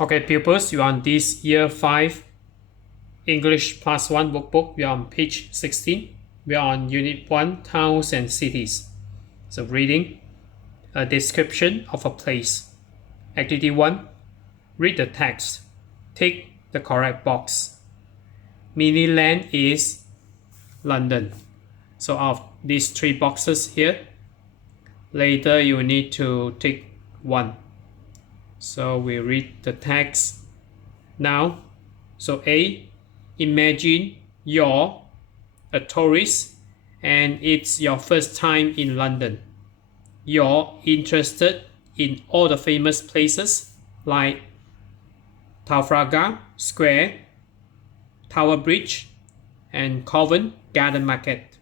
Okay, pupils, you are on this Year 5 English Plus 1 workbook. We are on page 16. We are on Unit 1, Towns and Cities. So reading, a description of a place. Activity 1, read the text. Tick the correct box. Miniland is London. So out of these 3 boxes here, later you need to tick 1. So we read the text now. So A, imagine you're a tourist and it's your first time in London. You're interested in all the famous places like Trafalgar Square, Tower Bridge, and Covent Garden Market.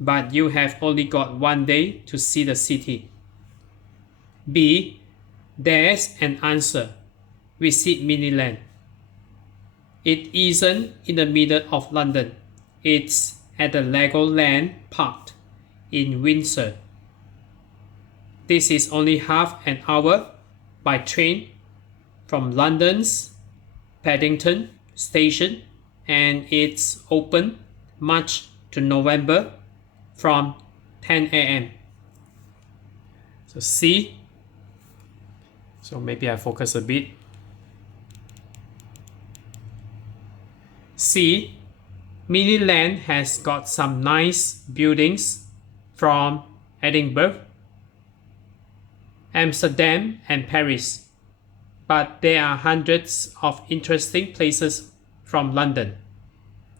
But you have only got 1 day to see the city. B, there's an answer. Visit Miniland. It isn't in the middle of London. It's at the Legoland Park in Windsor. This is only half an hour by train from London's Paddington Station, and it's open March to November from 10 a.m. So C. So maybe I focus a bit. C. Miniland has got some nice buildings from Edinburgh, Amsterdam, and Paris. But there are hundreds of interesting places from London.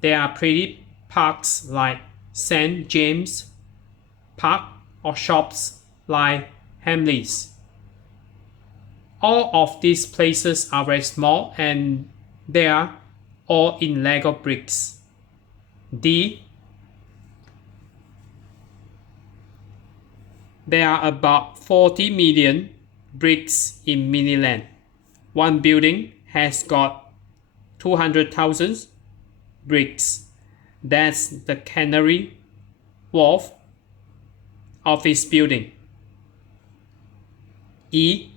There are pretty parks like St. James Park or shops like Hamleys. All of these places are very small and they are all in Lego bricks. D. There are about 40 million bricks in Miniland. One building has got 200,000 bricks. That's the Canary Wharf office building. E.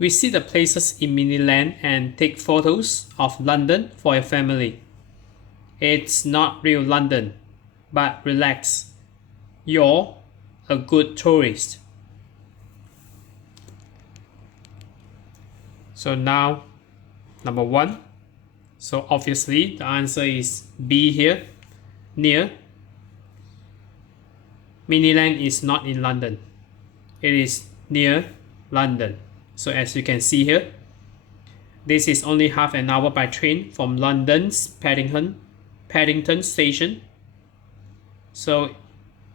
Visit the places in Miniland and take photos of London for your family. It's not real London, but relax. You're a good tourist. So now, number 1. So obviously the answer is B here, near. Miniland is not in London. It is near London. So as you can see here, this is only half an hour by train from London's Paddington Station. So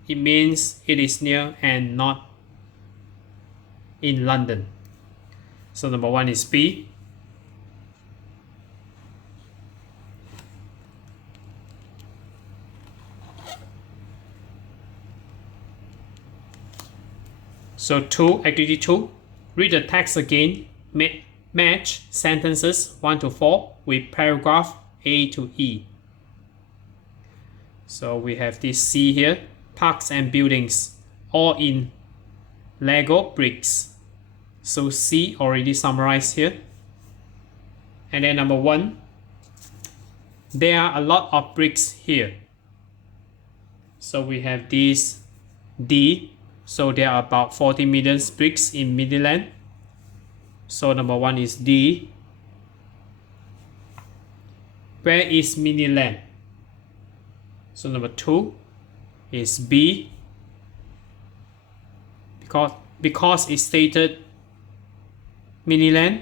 it means it is near and not in London. So number 1 is B. So activity 2, read the text again, match sentences 1 to 4 with paragraph A to E. So we have this C here, parks and buildings, all in Lego bricks. So C already summarized here. And then number 1, there are a lot of bricks here. So we have this D. So there are about 40 million bricks in Miniland. So number 1 is D. Where is Miniland? So number 2 is B. Because it stated Miniland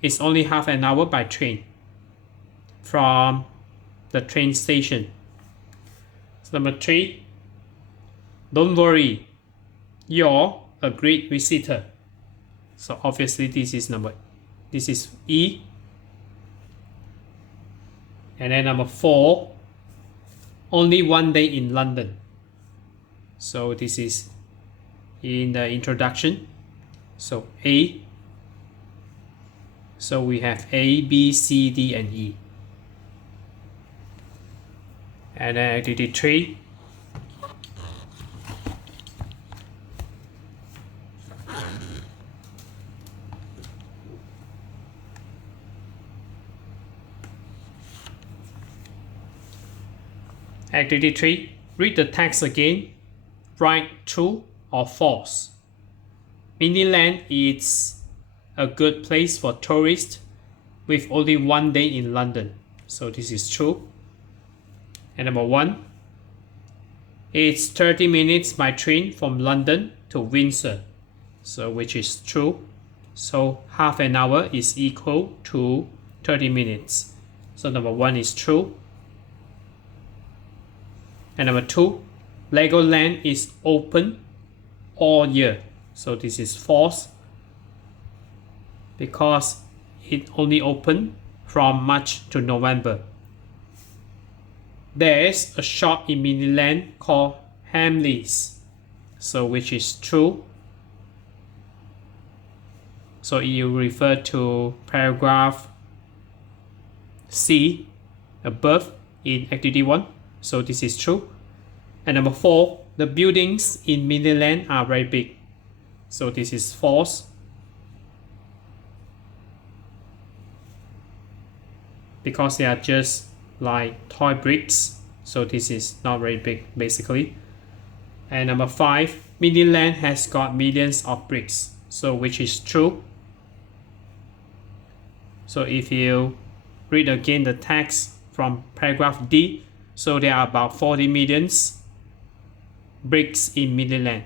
is only half an hour by train from the train station. So number 3, don't worry, you're a great visitor. So obviously this is E. And then number 4, only 1 day in London. So this is in the introduction. So A. So we have A, B, C, D, and E. And then activity 3. Activity 3. Read the text again. Write true or false. Miniland is a good place for tourists with only 1 day in London. So this is true. And number 1. It's 30 minutes by train from London to Windsor. So which is true. So half an hour is equal to 30 minutes. So number 1 is true. And number 2, Legoland is open all year. So this is false because it only open from March to November. There is a shop in Miniland called Hamleys. So which is true. So you refer to paragraph C above in activity 1. So this is true. And number 4, the buildings in Miniland are very big. So this is false. Because they are just like toy bricks. So this is not very big basically. And number 5, Miniland has got millions of bricks. So which is true. So if you read again the text from paragraph D, so there are about 40 million bricks in Miniland.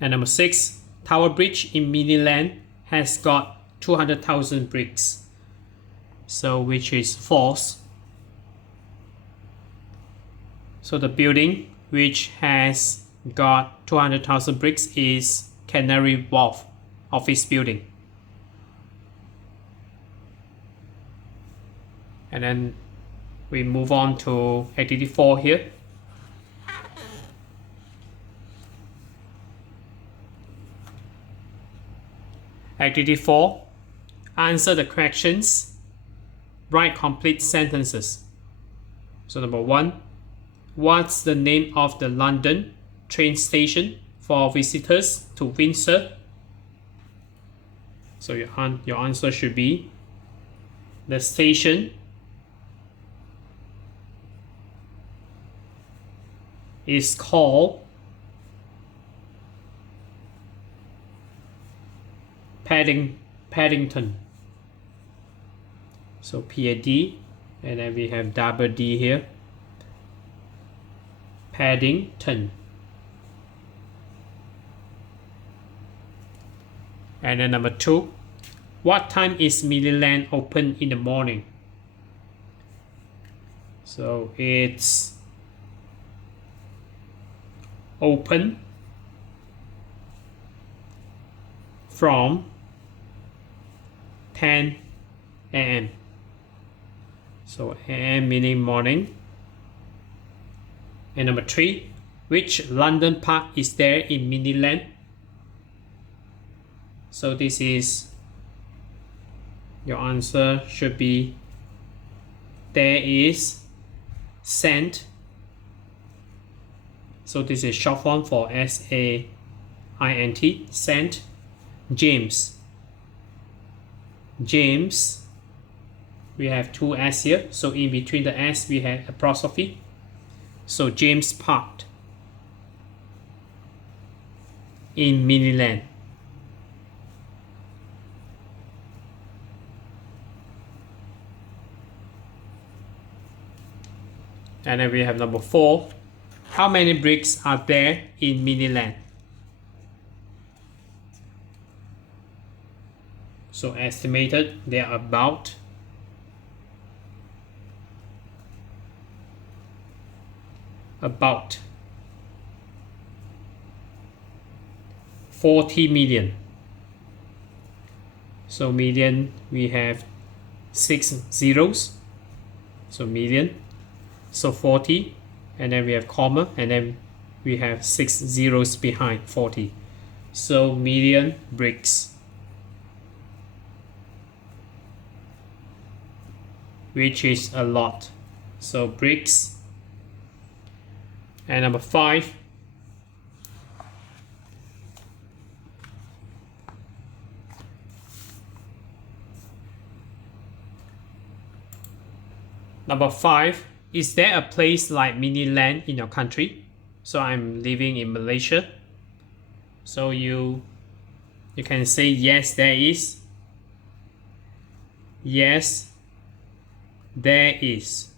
And number 6, Tower Bridge in Miniland has got 200,000 bricks. So which is false. So the building which has got 200,000 bricks is Canary Wharf office building. And then we move on to activity 4 here. Activity 4. Answer the questions. Write complete sentences. So number 1. What's the name of the London train station for visitors to Windsor? So your answer should be the station is called Paddington. So PAD, and then we have double D here. Paddington. And then number 2, what time is Miniland open in the morning? So it's open from 10 a.m. So a.m. meaning morning. And number 3, which London park is there in Miniland? So this is, your answer should be, there is St. So this is short form for SAINT, St. James. James, we have 2 S here, so in between the S we have apostrophe. So James Park in Miniland. And then we have number 4. How many bricks are there in Miniland? So estimated there are about 40 million. So million, we have 6 zeros. So million. So 40, and then we have comma, and then we have 6 zeros behind 40. So million bricks, which is a lot. So bricks. And number 5, number 5, Is there a place like Miniland in your country? So I'm living in Malaysia. So you can say yes, there is. Yes, there is.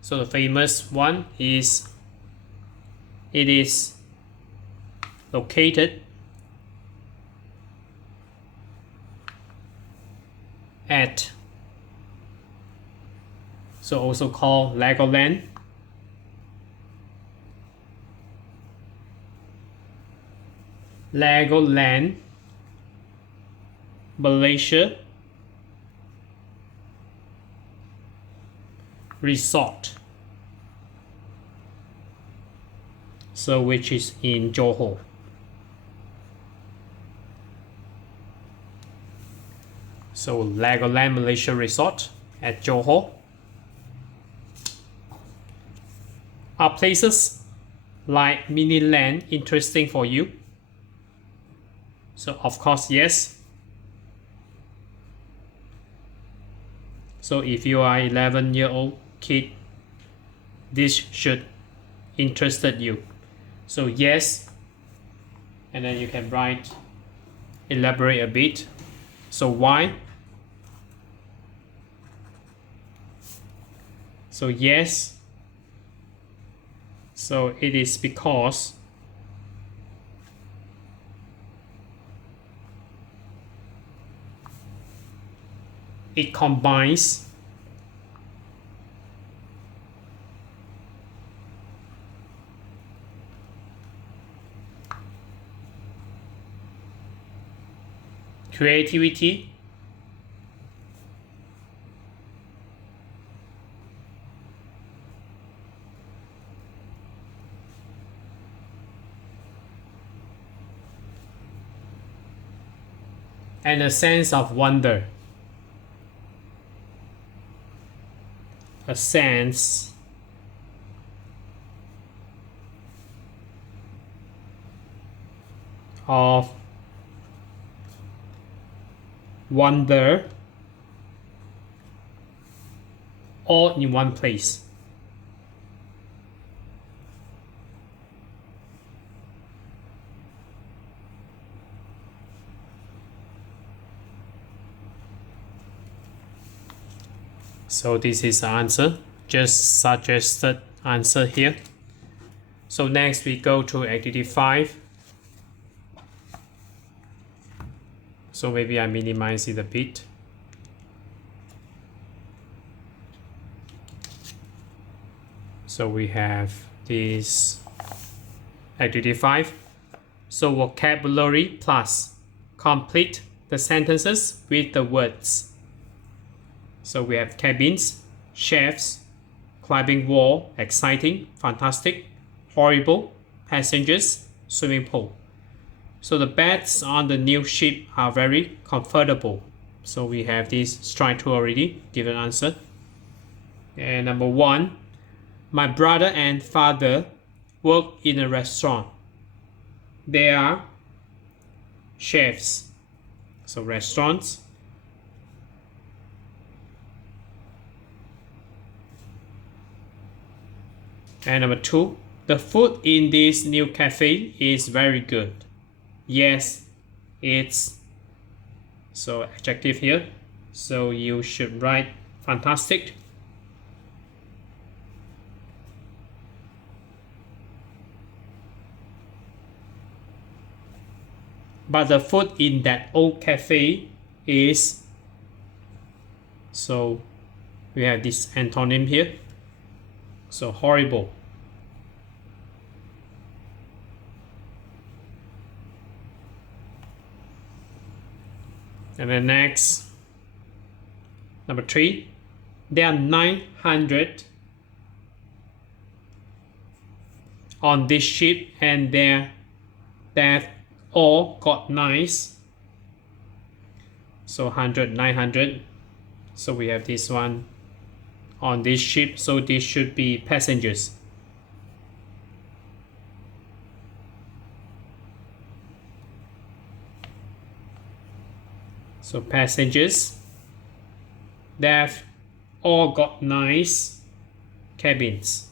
So the famous one is, it is located at, so also called Legoland. Legoland, Malaysia Resort. So which is in Johor. So Legoland Malaysia Resort at Johor. Are places like Miniland interesting for you? So of course yes. So if you are 11-year-old kid, this should interested you. So yes, and then you can write, elaborate a bit. So why? So yes, so it is because it combines creativity, and a sense of wonder. A sense of wonder all in one place. So this is the answer, just suggested answer here. So next we go to activity 5. So maybe I minimize it a bit. So we have this activity 5. So vocabulary plus, complete the sentences with the words. So we have cabins, chefs, climbing wall, exciting, fantastic, horrible, passengers, swimming pool. So the beds on the new ship are very comfortable. So we have this strike 2 already, given answer. And number 1, my brother and father work in a restaurant. They are chefs. So restaurants. And number 2, the food in this new cafe is very good. Yes, it's, so adjective here. So you should write fantastic. But the food in that old cafe is, so we have this antonym here. So horrible. And then next, number 3, there are 900 on this ship and they've all got nice. So 100, 900. So we have this one on this ship, so this should be passengers. So passengers, they've all got nice cabins.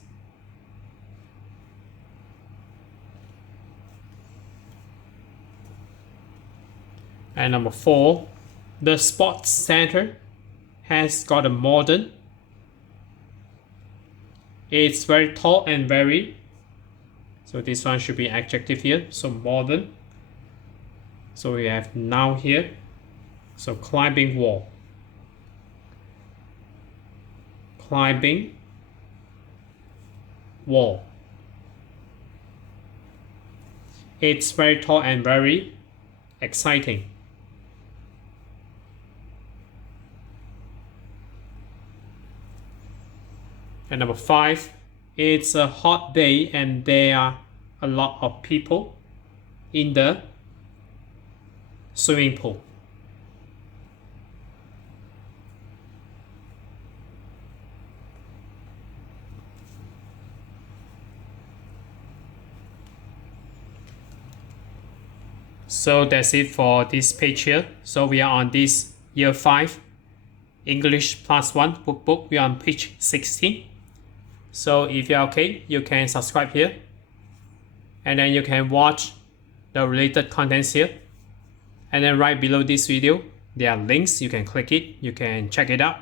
And number 4, the sports center has got a modern. It's very tall and very, so this one should be adjective here, so modern. So we have noun here, so climbing wall. Climbing wall. It's very tall and very exciting. And number 5, it's a hot day and there are a lot of people in the swimming pool. So that's it for this page here. So we are on this year 5 English +1 workbook. We are on page 16. So if you're okay, you can subscribe here. And then you can watch the related contents here. And then right below this video, there are links. You can click it. You can check it out.